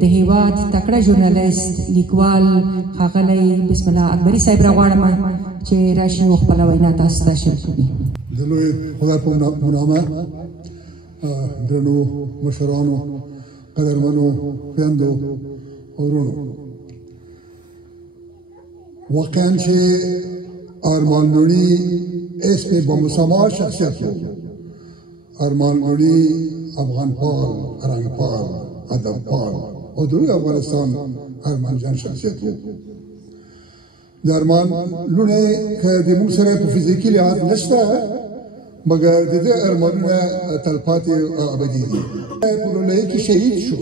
د هیواد تکړه ژورنالیست لیکوال ښاغلی بسم الله اکبري صاحب راغواړم چې راشي او خپله وینا تاسو ته شریک کړي. د لوی خدای په نامه درنو مشرانو، قدرمنو خویندو او وروڼو، واقعا چې ارمان لوڼي اسم با مسما شخصیت بود. ارمان لوڼي افغانپال، رنگپال، ادبپال او دروی افغانستان ارمانجان شخصیت بود. د ارمان لوڼي که د موږ سره په فزیکي لحاظ نشته، مګر د دې ارمانونه تلپاتې ابدي دي. په لومړي کې شهید شو،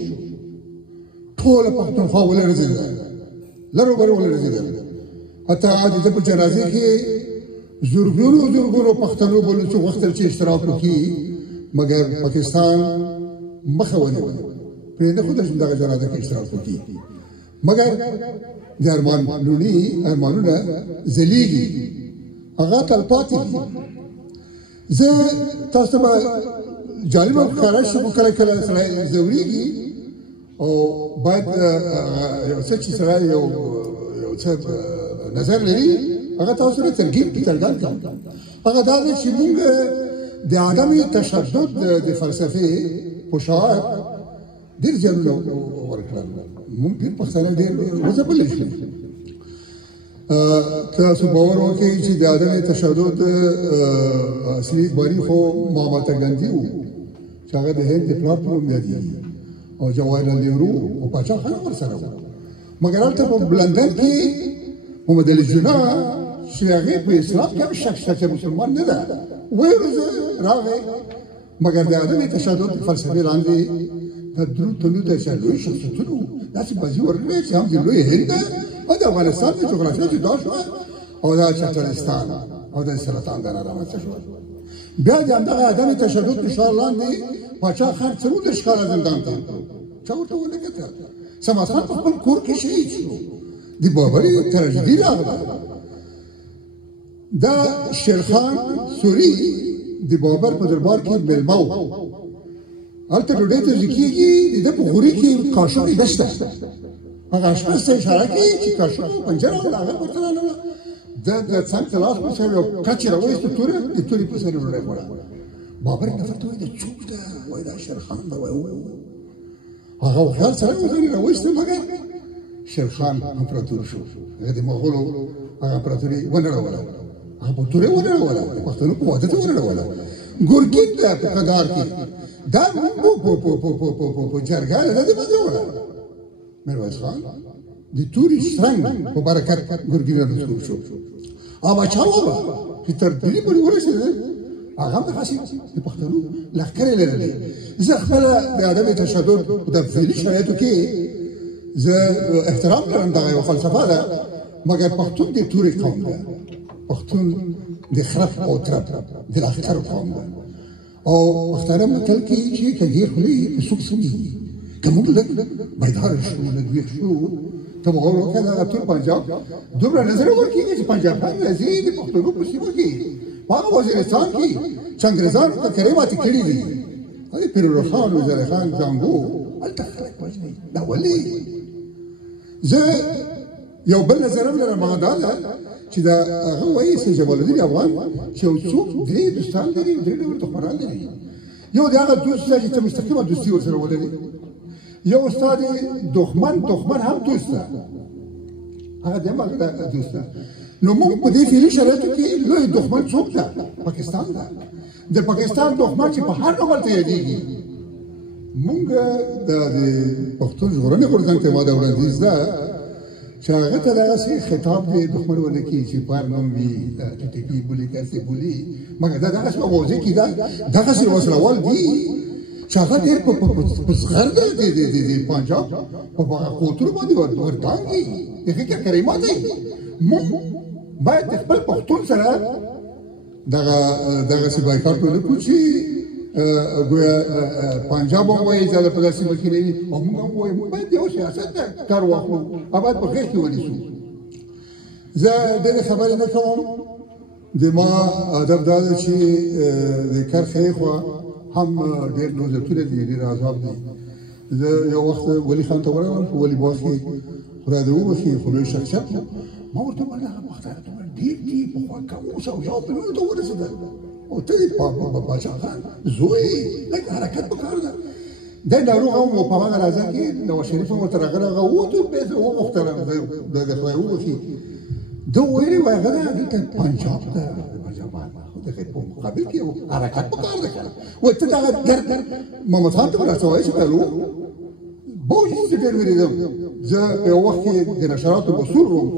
ټوله پښتونخوا ولړزېده، لرو برو ولړزېدل. حتی د ده په جنازې کې زرګونو پښتنو بولو چې غوښتل چې اشتراک وکړي، مګر پاکستان مخه ونیوله، پرې نه ښودل چې دغه جنازه کې اشتراک وکړي. مګر د ارمان لوڼي ارمانونه ځلیږي، هغه تلپاتې دي. زه تاسو ته به جالبه ښکاره شي، خو کله کله سړی ځورېږي او باید یو څه چې سړی یو څه نظر لري، هغه تاسو سره څرګند کړم. هغه دا دی چې موږ د عدم تشدد د فلسفې په شعار ډېر ځایونه ورکړل. موږ ډېر پښتانه ډېر وځپلي شو. تاسو باور وکړئ چې د عدم تشدد اصلي باری خو مهاتما ګاندي و، چې هغه د هند د پلار په نوم یادېږي، او جواهرلال نهرو او پاچا خان ورسره و. مګر هلته په لندن کې محمد علي جناح چې هغې په اسلام کې هم شک شته چې مسلمان نه ده، ویې ورځ راغی. مګر د عدم تشدد فلسفې لاندې د درود تنو ته چې لوی شخصیتونو داسې بازي ورکړې چې هم د لوی هند ده او د افغانستان د جغرافیه جدا شوه، او دا چترستان او د سرطان دره رامنځته شوه. بیا د همدغه عدم تشدد فشار لاندې پاچا خان 14 کاله زندان ته چا ورته ونه کتل. صمد خان په خپل کور کې شهید شو. د بابري تراژیدي راغله. دا شیرخان سوري د بابر په دربار کې میلمه و. هلته ډوډۍ ته کېږي، د ده په غوري کې قاشوقې نشته. هغه اشپز ته اشاره کوي چې قاشوق پنجره وه، هغه ورته رانه ده د څنګ ته لاس په سر یو کچ یې راوایسته، توره د تورې په سر یې ډوډۍ خوړه. بابر نفر ته وایي دا څوک ده؟ وایي دا شیرخان ده. هغه هوښیار سړی و، ځان یې راوایسته، مګر شیرخان امپراتور شو. هغه د مغولو هغه امپراتوري ونړوله، هغه په تورې ونړوله، د پښتنو په واده ته ونړوله. ګورګین ده په کندهار کې، دا په جرګه ده دې بدلوله. میرویس خان د تورې شرنګ په برکت ګورګین رسول شو. احمدشاه بابا چې تر دلي پورې ورسېده، هغه هم دغسې د پښتنو لښکرې لرلې. زه خپله د عدم تشدد په تفصیلي شرایطو کې زه احترام لرم، دغه یوه فلسفه ده، مګر پښتون د تورې قوم ده، پښتون د خرف او ترپ د لښکرو قوم ده. او پښتانه متل کې چې کږې خولې په سوک سوي، که موږ لږ بیداره شو، لږ ویښ شو، ته به غور وکړه دغه ټول پنجاب دومره نظر ورکېږي چې پنجابیان راځي د پښتنو په سیمو کې، په هغه وزیرستان کې چې انګرېزانو ته کرې ماتې کړي دي، د پیرودخان، وزیر خان، زانګو، هلته خلک وژني. دا ولې؟ زه یو بل نظر هم لرم، هغه دا ده چې دا هغه وایي سید جمال الدین افغان چې یو څوک 3 دوستان لري، 3 ډول دښمنان لري. یو د هغه دوست دی چې ته مستقیمه دوستي ورسره ولري، یو ستا د دښمن هم دوست ده، هغه د هم هغه دوست ده. نو موږ په دې فعلي شرایطو کې لوی دښمن څوک ده؟ پاکستان ده. د پاکستان دښمن چې په هر ډول ته یادېږي. موږ د پښتون ژغورنې غورځنګ ته ما دا وړاندیز ده چې هغه ته دغسې خطاب د دښمن ونه کړي چې پار نوم وي، ټي ټي پي بولي، کسې بولي، مګر دا دغسې په موضوع کې ده، دغسې وسلوال دي چې هغه ډېر په زغر ده د پنجاب په کوترو باندې ورتانګي، د هغې کې کریمات دي. موږ باید د خپل پښتون سره دغسې بایکاټ ونه کړو چې گویا پنجاب هم وایي زه په داسې سیمه کې نه وي، او موږ هم وایو. موږ باید د یو سیاست ته کار واخلو، او باید په غېږ کې ونیسو. زه ډېرې خبرې نه کوم. د ما ادب دا ده چې د کرښې خوا هم ډېر نوزتونه دي، ډېر عذاب دي. زه یو وخت ولي خان ته ورغلم په ولي باغ کې خدای دې وبخښي خو لوی شخصیت و ما ورته وویل هغه پښتانه دومره ډېر دي پخوا کموس او یو پلونو ته ورسېدل او ته دې باچا خان زوی لږ حرکت پکار ده دی ناروغ هم و په هغه راځه کې نواز شریف هم ورته راغلی هغه ووتو بیا زه وغوښتلم د خدای وبخښي ده ویلي وای هغه ده دلته پنجاب ته دغه په مقابل کې حرکت پکار ده کنه وای ته دغه ګرد محمد خان ته ورسوئ چې پیل وکړو بوج زه ډېر وېرېدم زه په یو وخت کې د نشراتو مسؤل وم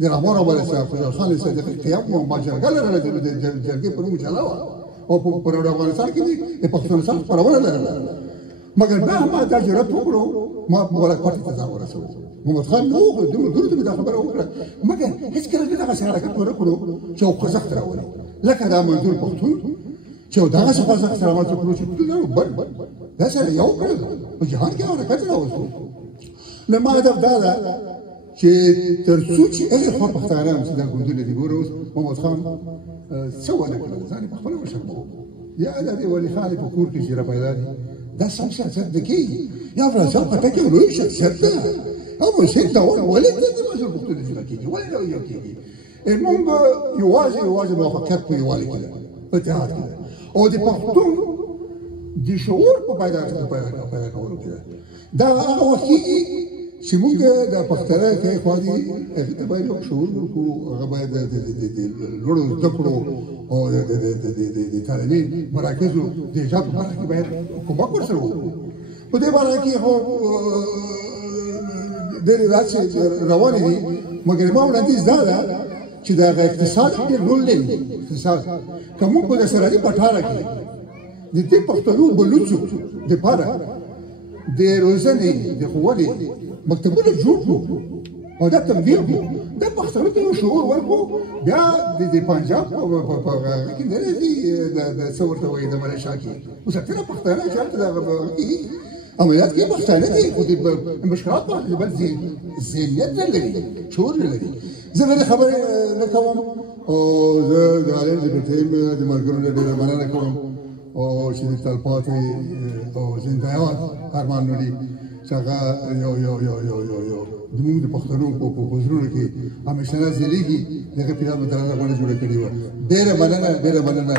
د رحمان ابله صاحب خوشحال خان صدیق قیام وم ما جرګه لرله د جرګې په نوم چلا وه او په افغانستان کې مې د پښتونستان خپرونه لرله مګر بیا ما دا جرأت وکړو ما مبارک پټي ته ځان ورسولو محمد خان نه وکړو دومره دورو ته مې دا خبره وکړه مګر هېڅکله مې دغسې حرکت ونه کړو چې یو خوځښت راولي لکه دا منظور پښتون چې یو دغسې خوځښت رامنځته کړو چې ټول بل دا سره یو کړل په جهان کې حرکت راوستو نو ما هدف دا ده چې تر څو چې هغې خوا پښتانه هم چې دا ګوندونه دي ګوره اوس محمد خان څه ونه کړل ځان یې پخپله وشرموه یا د دې ولي خان په کور کې چې راپیدا دي دا سم سیاست نه کېږي یا افغانستان په ټکي لوی شخصیت ده او حسین داور ولې ته د مسؤل پښتون ژبه کېږي ولې نه یو کېږي موږ به یوازې موفقیت په یووالي کې ده په اتحاد کې ده او د پښتون د شعور په پیدا کولو کې ده دا هغه وخت کېږي چې موږ د پښتانه کې خوا دي هغې ته باید یو شعور ورکړو هغه باید د لوړو زده کړو او د تعلیمي مراکزو د ایجاد په برخه کې باید کومک ورسره وکړو په دې باره کې خو ډېرې داسې روانې دي مګر ما وړاندیز دا ده چې د هغه اقتصاد ډېر رول لري اقتصاد که موږ په د سرحدي پټاره کې د دې پښتنو بلوڅو دپاره د روزنې د ښوونې مکتبونه جوړ کړو او دا تمویل کړو دا پښتنو ته یو شعور ورکړو بیا د پنجاب په هغه کې نه راځي د څه ورته وایي د ملیشا کې اوس اکثره پښتانه چې هلته دغه عملیات کې پښتانه دي خو د مشکلات په بل ذهنیت نه لري شعور نه لري زه نورې خبرې نه کوم او زه د عالم د ټیم د ملګرو نه ډېره مننه کوم او چې د تلپاتې او زنده یاد ارمان لري چې هغه یو زموږ د پښتنو په حضورونو کې همیشنه ځلېږي دغه پیغام مترانه غوڼه جوړه کړې وه ډېره مننه